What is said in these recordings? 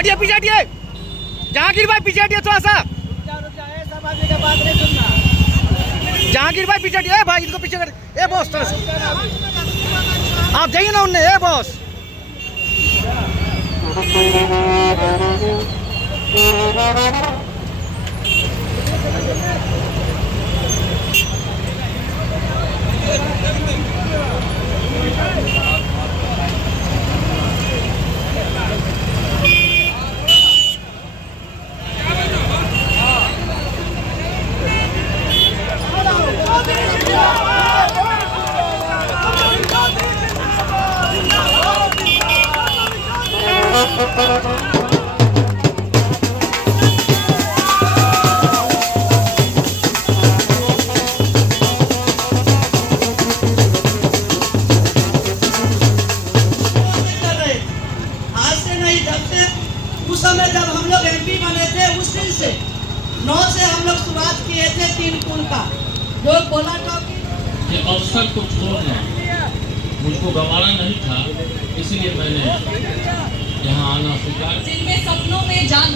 हटिए पीछे हटिए, जहांगीर भाई पीछे हटिए थोड़ा सा। जहांगीर भाई पीछे हटिए भाई, इनको पीछे कर। ए बॉस तरह से आप जाइए ना उनने। ए बॉस उस समय जब हम लोग एमपी बने थे उस दिन से 9 से हम लोग शुरुआत किए थे 3 पुल का, जो बोला टॉकी। ये अवसर को छोड़ना मुझको गंवाना नहीं था, इसलिए मैंने यहाँ आना स्वीकार। जिनके सपनों में जान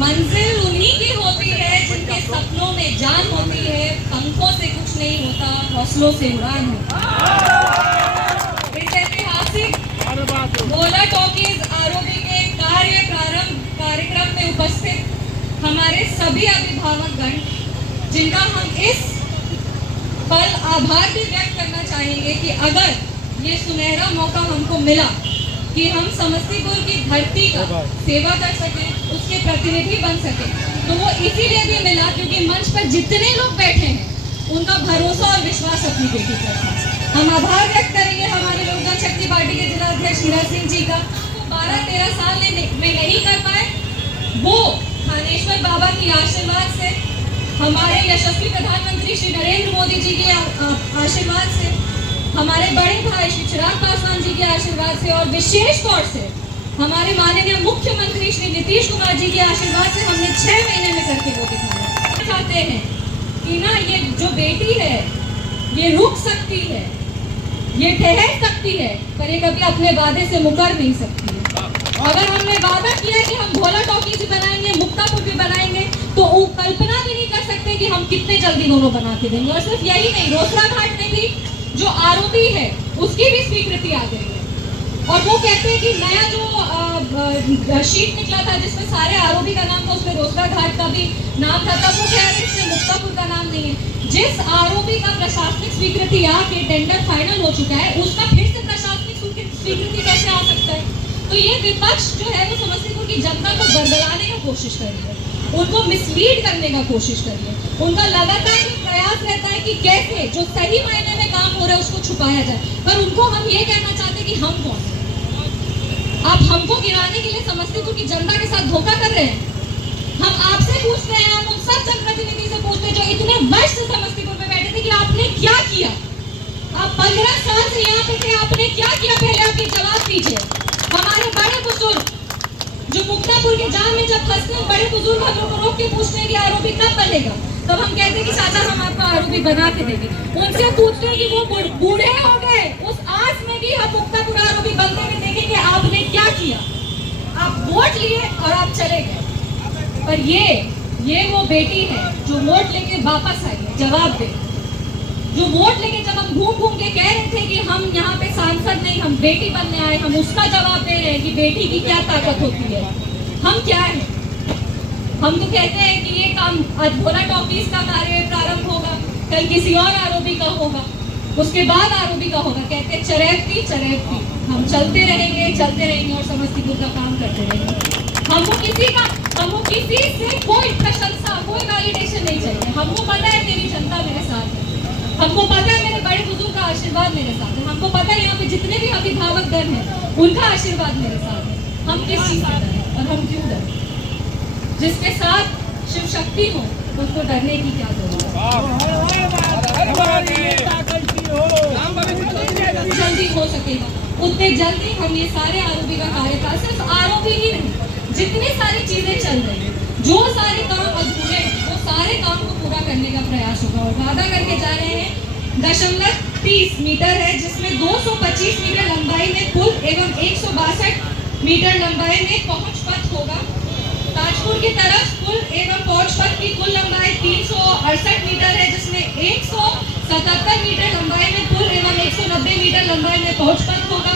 मंजिल उन्हीं की होती है, जिनके सपनों में जान होती है। पंखों से कुछ नहीं होता, हौसलों से उड़ान होती। इस ऐतिहासिक भोला टॉकीज आरओबी के कार्यक्रम में उपस्थित हमारे सभी अभिभावकगण, जिनका हम इस पल आभार भी व्यक्त करना चाहेंगे कि अगर ये सुनहरा मौका हमको मिला कि हम समस्तीपुर की धरती का सेवा कर सके, उसके प्रतिनिधि बन सके, तो वो इसीलिए भी मिला क्योंकि मंच पर जितने लोग बैठे हैं उनका भरोसा और विश्वास अपनी बेटी पर था। हम आभार व्यक्त करेंगे हमारे लोक जनशक्ति पार्टी के जिला अध्यक्ष हीरा सिंह जी का। 12-13 साल में नहीं कर पाए, वो थानेश्वर बाबा की आशीर्वाद से, हमारे यशस्वी प्रधानमंत्री श्री नरेंद्र मोदी जी के आशीर्वाद से, हमारे बड़े भाई श्री चिराग पासवान जी के आशीर्वाद से और विशेष तौर से हमारे माननीय मुख्यमंत्री श्री नीतीश कुमार जी के आशीर्वाद से हमने 6 महीने में करके वो दिखाया। चाहते हैं कि ना ये जो बेटी है ये रुक सकती है, ये ठहर सकती है, पर ये कभी अपने वादे से मुकर नहीं सकती है। अगर हमने वादा किया कि हम भोला टॉकीज बनाएंगे, मुक्तापुर भी बनाएंगे, तो वो कल्पना भी नहीं कर सकते कि हम कितने जल्दी दोनों बना के देंगे। और सिर्फ यही नहीं, रोसड़ा घाट में भी जो आरोपी है उसकी भी स्वीकृति आ गई है। और वो कहते हैं कि नया जो शीट निकला था जिसमें सारे आरोपी का नाम था, उसमें रोसड़ा घाट का भी नाम था, तब वो कह रहे हैं इसमें मुक्तापुर का नाम नहीं है। जिस आरोपी का प्रशासनिक स्वीकृति आके टेंडर फाइनल हो चुका है, उसका फिर से प्रशासनिक स्वीकृति कैसे आ सकता है? तो ये विपक्ष जो है वो समस्तीपुर की जनता को बरगलाने का कोशिश कर रही है, उनको मिसलीड करने का कोशिश कर रही है। उनका लगातार प्रयास रहता है कि कैसे जो सही मायने में काम हो रहा है उसको छुपाया जाए। पर उनको हम ये कहना चाहते हैं कि हम कौन है? आप हमको गिराने के लिए समस्तीपुर की जनता के साथ धोखा कर रहे हैं। हम आपसे पूछते हैं, हम उन सब जनप्रतिनिधि से पूछते हैं जो इतने वर्ष से समस्तीपुर में बैठे थे कि आपने क्या किया? आप 15 साल से यहाँ पे थे, आपने क्या किया? पहले आपके जवाब दीजिए। हमारे बड़े बुजुर्ग जो मुक्तापुर के जाम में जब फंसते हैं, बड़े बुजुर्ग हम लोग को रोक के पूछते हैं कि आरोपी कब बनेगा, तब हम कहते हैं कि चाचा हम आपको आरोपी बना के देंगे। उनसे पूछते हैं कि वो बूढ़े हो गए, उस आस में भी हम मुक्तापुर आरोपी बनते हुए देखेंगे आपने क्या किया। आप वोट लिए और आप चले गए। पर ये वो बेटी है जो वोट लेके वापस आई है जवाब दे, जो वोट लेके जब हम घूम घूम के कह रहे थे कि हम यहाँ पे सांसद नहीं, हम बेटी बनने आए, हम उसका जवाब दे रहे हैं कि बेटी की क्या ताकत होती है, हम क्या है। हम तो कहते हैं कि ये काम आज भोला टॉकीज का कार्य प्रारंभ होगा, कल किसी और आरोपी का होगा, उसके बाद आरोपी का होगा। कहते हैं चरैती हम चलते रहेंगे और समस्तीपुर का काम करते रहेंगे। हमको किसी से कोई प्रशंसा, कोई वैलिडेशन नहीं चाहिए। हमको पता है मेरी जनता मेरे साथ है, हमको पता है मेरे बड़े बुजुर्ग का आशीर्वाद मेरे साथ है, हमको पता है यहाँ पे जितने भी अभिभावक दल हैं उनका आशीर्वाद मेरे साथ है। हम किस चीज से डरें और हम क्यों डरें? जिसके साथ शिव शक्ति हो उसको डरने की क्या जरूरत है। जल्दी हो सकेगा उतने जल्दी हम ये सारे आरोपी का कार्यकाल, सिर्फ आरोपी ही नहीं, जितनी सारी चीजें चल रही हैं, जो सारे काम अधूरे हैं, वो सारे काम को पूरा करने का प्रयास होगा। और वादा करके जा रहे हैं 0.30 मीटर है, जिसमें 225 मीटर लंबाई में पुल एवं 162 मीटर लंबाई में पहुंच पथ होगा। ताजपुर की तरफ पुल एवं पहुंच पथ की कुल लंबाई 368 मीटर है, जिसमें 177 मीटर लंबाई में पुल एवं 190 मीटर लंबाई में पहुंच पथ होगा।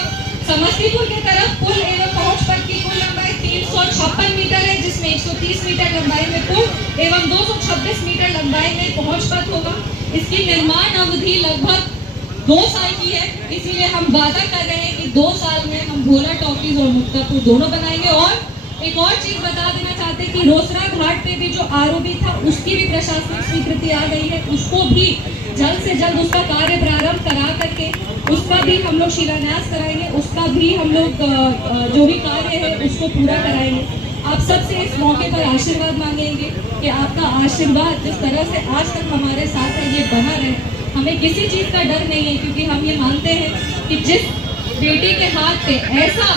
समस्तीपुर की तरफ पुल एवं पहुंच पथ की कुल लंबाई 356 मीटर है, जिसमें 130 मीटर लंबाई में पुल एवं 226 मीटर लंबाई में पहुंच पथ होगा। इसकी निर्माण अवधि लगभग 2 साल की है, इसीलिए हम वादा कर रहे हैं कि 2 साल में हम भोला टॉकीज और मुक्तापुर दोनों बनाएंगे। और एक और चीज बता देना चाहते हैं कि रोसड़ा घाट पे भी जो आरोपी था उसकी भी प्रशासनिक स्वीकृति आ गई है, उसको भी जल्द से जल्द उसका कार्य प्रारंभ करा करके उसका भी हम लोग शिलान्यास कराएंगे, उसका भी हम लोग जो भी कार्य है उसको पूरा कराएंगे। आप सबसे इस मौके पर आशीर्वाद मांगेंगे कि आपका आशीर्वाद जिस तरह से आज तक हमारे साथ है ये बना रहे। हमें किसी चीज का डर नहीं है, क्योंकि हम ये मानते हैं कि जिस बेटी के हाथ पे ऐसा,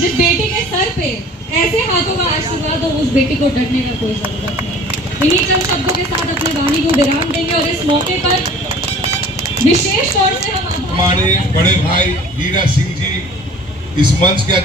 जिस बेटी के सर पे ऐसे हाथों का आशीर्वाद हो, उस बेटी को डरने का कोई जरूरत नहीं। इन्हीं चंद शब्दों के साथ अपनी वाणी को विराम देंगे और इस मौके पर विशेष तौर से हम हमारे बड़े भाई हीरा सिंह जी इस मंच के